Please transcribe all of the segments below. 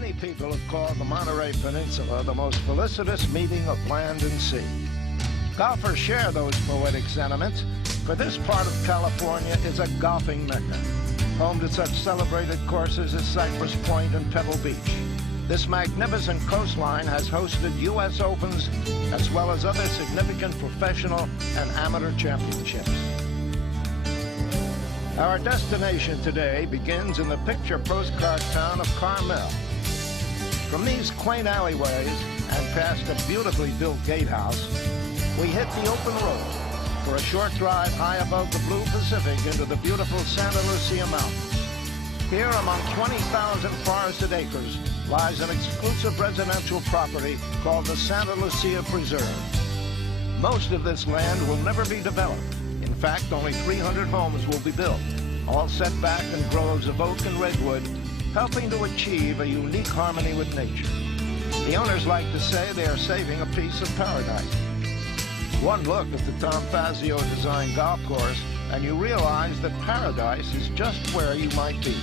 Many people have called the Monterey Peninsula the most felicitous meeting of land and sea. Golfers share those poetic sentiments, for this part of California is a golfing mecca, home to such celebrated courses as Cypress Point and Pebble Beach. This magnificent coastline has hosted U.S. Opens as well as other significant professional and amateur championships. Our destination today begins in the picture postcard town of Carmel. From these quaint alleyways and past a beautifully built gatehouse, we hit the open road for a short drive high above the blue Pacific into the beautiful Santa Lucia Mountains. Here, among 20,000 forested acres, lies an exclusive residential property called the Santa Lucia Preserve. Most of this land will never be developed. In fact, only 300 homes will be built, all set back in groves of oak and redwood, helping to achieve a unique harmony with nature. The owners like to say they are saving a piece of paradise. One look at the Tom Fazio designed golf course, and you realize that paradise is just where you might be.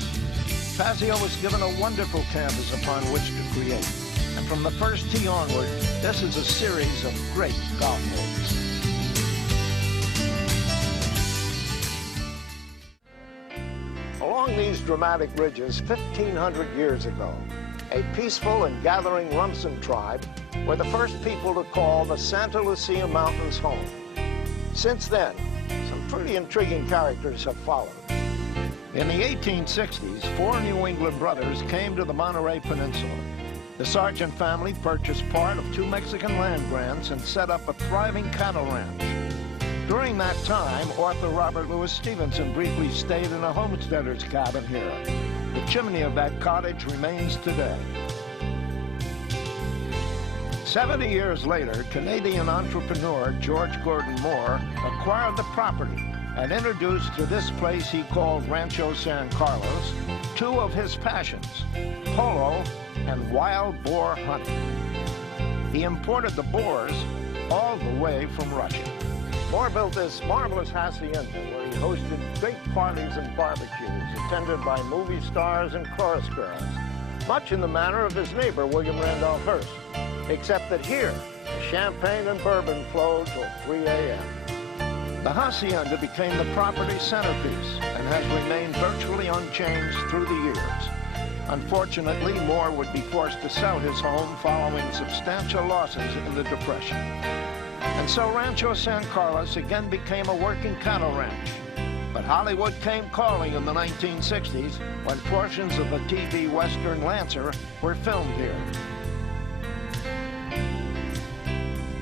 Fazio was given a wonderful canvas upon which to create, and from the first tee onward, this is a series of great golf holes. Along these dramatic ridges 1,500 years ago, a peaceful and gathering Rumsen tribe were the first people to call the Santa Lucia Mountains home. Since then, some pretty intriguing characters have followed. In the 1860s, 4 New England brothers came to the Monterey Peninsula. The Sargent family purchased part of 2 Mexican land grants and set up a thriving cattle ranch. During that time, author Robert Louis Stevenson briefly stayed in a homesteader's cabin here. The chimney of that cottage remains today. 70 years later, Canadian entrepreneur George Gordon Moore acquired the property and introduced to this place he called Rancho San Carlos 2 of his passions, polo and wild boar hunting. He imported the boars all the way from Russia. Moore built this marvelous hacienda where he hosted great parties and barbecues attended by movie stars and chorus girls, much in the manner of his neighbor William Randolph Hearst, except that here, the champagne and bourbon flowed till 3 a.m. The hacienda became the property's centerpiece and has remained virtually unchanged through the years. Unfortunately, Moore would be forced to sell his home following substantial losses in the Depression. And so Rancho San Carlos again became a working cattle ranch. But Hollywood came calling in the 1960s when portions of the TV Western Lancer were filmed here.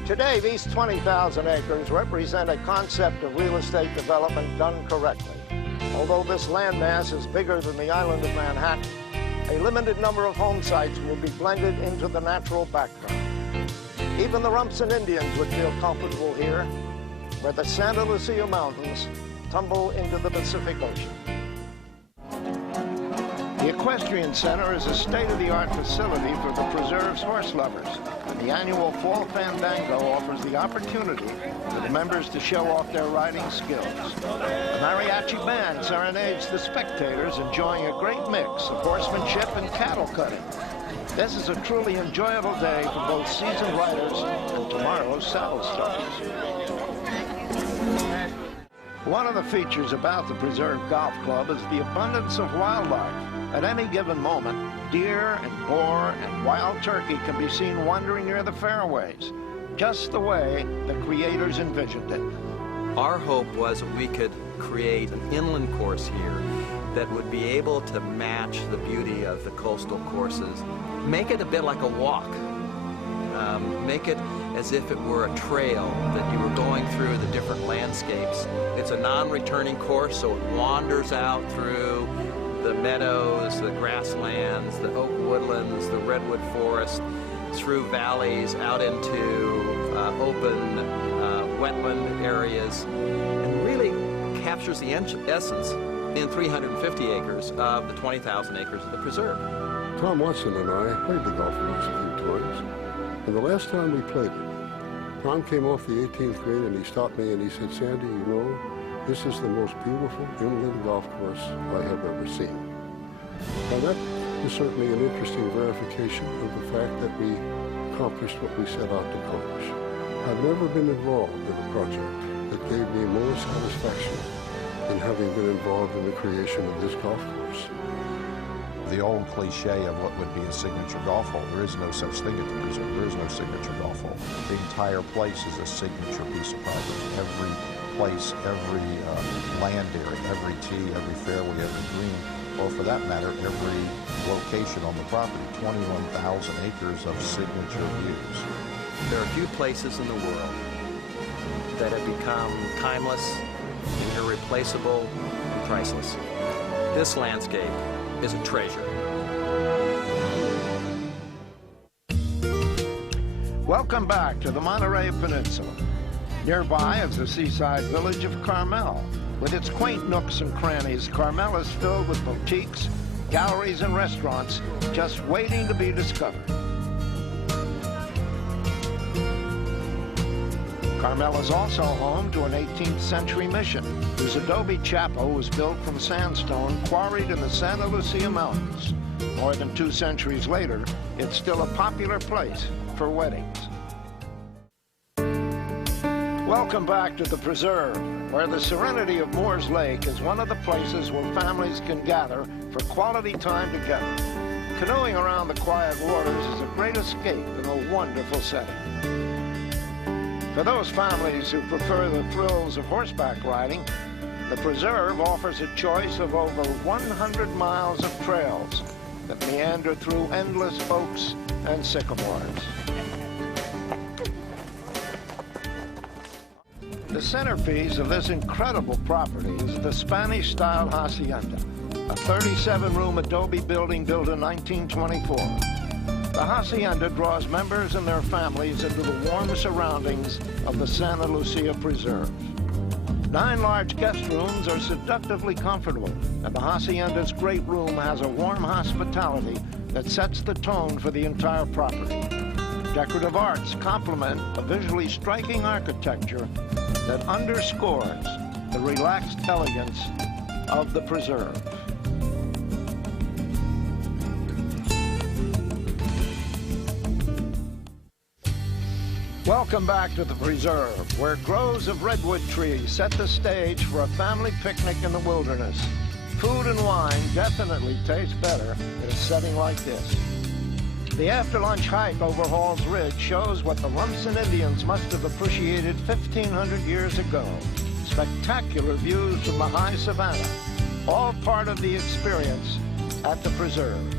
Today, these 20,000 acres represent a concept of real estate development done correctly. Although this landmass is bigger than the island of Manhattan, a limited number of home sites will be blended into the natural background. Even the Rumsen Indians would feel comfortable here, where the Santa Lucia Mountains tumble into the Pacific Ocean. The Equestrian Center is a state-of-the-art facility for the preserve's horse lovers. The annual Fall Fandango offers the opportunity for the members to show off their riding skills. The mariachi band serenades the spectators, enjoying a great mix of horsemanship and cattle cutting. This is a truly enjoyable day for both seasoned riders and tomorrow's saddle starters. One of the features about the Preserve Golf Club is the abundance of wildlife. At any given moment, deer and boar and wild turkey can be seen wandering near the fairways, just the way the creators envisioned it. Our hope was that we could create an inland course here that would be able to match the beauty of the coastal courses. Make it a bit like a walk. Make it as if it were a trail that you were going through the different landscapes. It's a non-returning course, so it wanders out through the meadows, the grasslands, the oak woodlands, the redwood forest, through valleys, out into open wetland areas, and really captures the essence in 350 acres of the 20,000 acres of the preserve. Tom Watson and I played the golf course a few times, and the last time we played it, Tom came off the 18th grade and he stopped me and he said, "Sandy, you know, this is the most beautiful inland golf course I have ever seen." Now that is certainly an interesting verification of the fact that we accomplished what we set out to accomplish. I've never been involved in a project that gave me more satisfaction than having been involved in the creation of this golf course. The old cliche of what would be a signature golf hole, there is no such thing at the Preserve. There is no signature golf hole. The entire place is a signature piece of property. Every place, every land area, every tee, every fairway, every green, or for that matter, every location on the property, 21,000 acres of signature views. There are few places in the world that have become timeless, irreplaceable, and priceless. This landscape is a treasure. Welcome back to the Monterey Peninsula. Nearby is the seaside village of Carmel. With its quaint nooks and crannies, Carmel is filled with boutiques, galleries, and restaurants just waiting to be discovered. Carmel is also home to an 18th century mission, whose adobe chapel was built from sandstone quarried in the Santa Lucia Mountains. More than 2 centuries later, it's still a popular place for weddings. Welcome back to the Preserve, where the serenity of Moores Lake is one of the places where families can gather for quality time together. Canoeing around the quiet waters is a great escape in a wonderful setting. For those families who prefer the thrills of horseback riding, the Preserve offers a choice of over 100 miles of trails that meander through endless oaks and sycamores. The centerpiece of this incredible property is the Spanish-style hacienda, a 37-room adobe building built in 1924. The hacienda draws members and their families into the warm surroundings of the Santa Lucia Preserve. 9 large guest rooms are seductively comfortable, and the hacienda's great room has a warm hospitality that sets the tone for the entire property. Decorative arts complement a visually striking architecture that underscores the relaxed elegance of the Preserve. Welcome back to the Preserve, where groves of redwood trees set the stage for a family picnic in the wilderness. Food and wine definitely taste better in a setting like this. The after-lunch hike over Hall's Ridge shows what the Lumsden Indians must have appreciated 1,500 years ago. Spectacular views from the high savanna, all part of the experience at the Preserve.